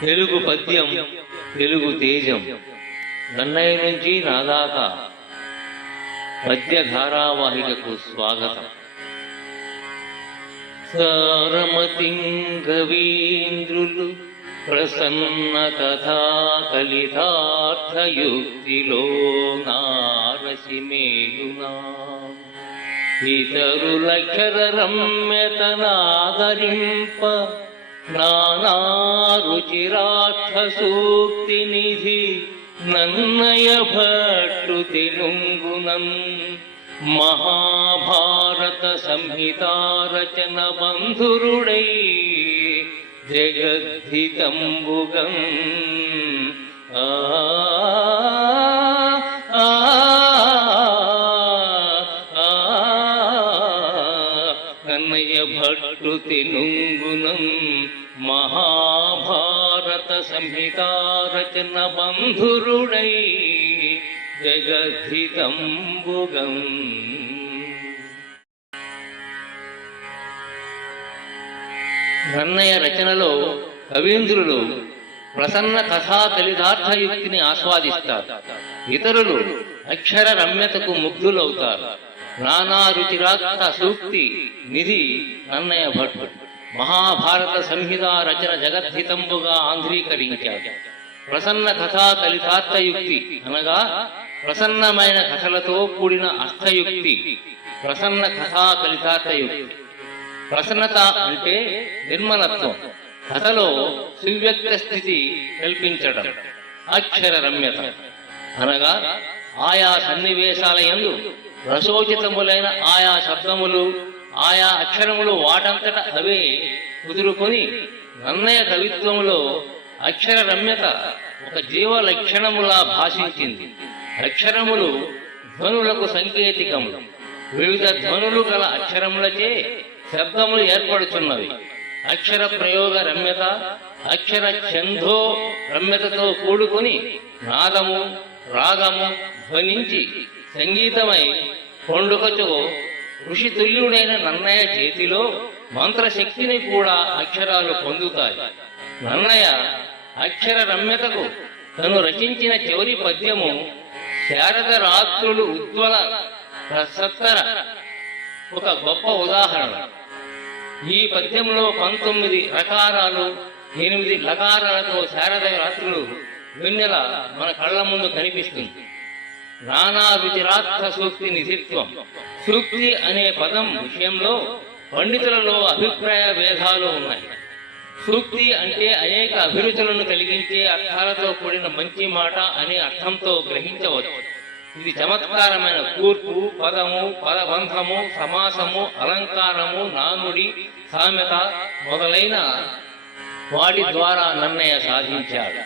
తెలుగు పద్యం తెలుగు తేజం. నన్నయ్య నుంచి నాదాకా పద్య ధారావాహికకు స్వాగతం. సారమతింగవీంద్రులు ప్రసన్న కథా కలితార్థయుక్తిలో నారసిమేలునా. ఇతరులక్షర రమ్యతనాదరింప నానా సూక్తి నిధి నన్నయ భట్టు తెలుంగునన్ మహాభారత సంహితారచన బంధురుడై జగద్ధితంబుగం ఆ, తనయ భట్టు తెనుంగునం మహాభారత సంహితారచన బంధురుడై జగద్ధితంబుగం నన్నయ్య రచనలో కవీంద్రులు ప్రసన్న కథా కలితార్థయుక్తిని ఆస్వాదిస్తారు. ఇతరులు అక్షర రమ్యతకు ముగ్ధులవుతారు. నానా రుచిరాక్త సూక్తి నిధి నన్నయ్య భట్ మహాభారత సంహిత రచన జగద్ధితంబుగా ఆంధ్రీకరించాడు. ప్రసన్న కథా కలితార్థయుక్తి అనగా ప్రసన్నమైన కథలతో కూడిన అర్థయుక్తి ప్రసన్న కథా కలితార్థయుక్తి. ప్రసన్నత అంటే నిర్మలత్వం కథలో సువ్యక్త స్థితి కల్పించడం అక్షర రమ్యత అనగా ఆయా సన్నివేశాల యందు రసోచితములైన ఆయా శబ్దములు ఆయా అక్షరములు వాటంతట అవే కుదురుకొని నన్నయ కవిత్వములో అక్షర రమ్యత ఒక జీవ లక్షణములా భాషించింది. అక్షరములు ధ్వనులకు సంకేతికములు. వివిధ ధ్వనులు గల అక్షరములచే శబ్దములు ఏర్పడుతున్నవి అక్షర ప్రయోగ రమ్యత అక్షర ఛందో రమ్యతతో కూడుకుని నాదము రాగము ధ్వనించి సంగీతమై కొండుకచో ఋషి తుల్యుడైన నన్నయ్య చేతిలో మంత్రశక్తిని కూడా అక్షరాలు పొందుతాయి. నన్నయ్య అక్షర రమ్యతకు తను రచించిన చివరి పద్యము శారద రాత్రులు ఉజ్వల ప్రసత్తర ఒక గొప్ప ఉదాహరణ. ఈ పద్యంలో పంతొమ్మిది రకారాలు ఎనిమిది లకారాలతో శారద రాత్రులు వెన్నెల మన కళ్ళ ముందు కనిపిస్తుంది. నానా రుచిరార్థ సూక్తి నిధిత్వం సూక్తి అనే పదం విషయంలో పండితులలో అభిప్రాయ భేదాలు ఉన్నాయి. సూక్తి అంటే అనేక అభిరుచులను కలిగించే అర్థాలతో కూడిన మంచి మాట అనే అర్థంతో గ్రహించవచ్చు. ఇది చమత్కారమైన కూర్పు పదము పదబంధము సమాసము అలంకారము నానుడి సామెత మొదలైన వాటి ద్వారా నిర్ణయ సాధించాడు.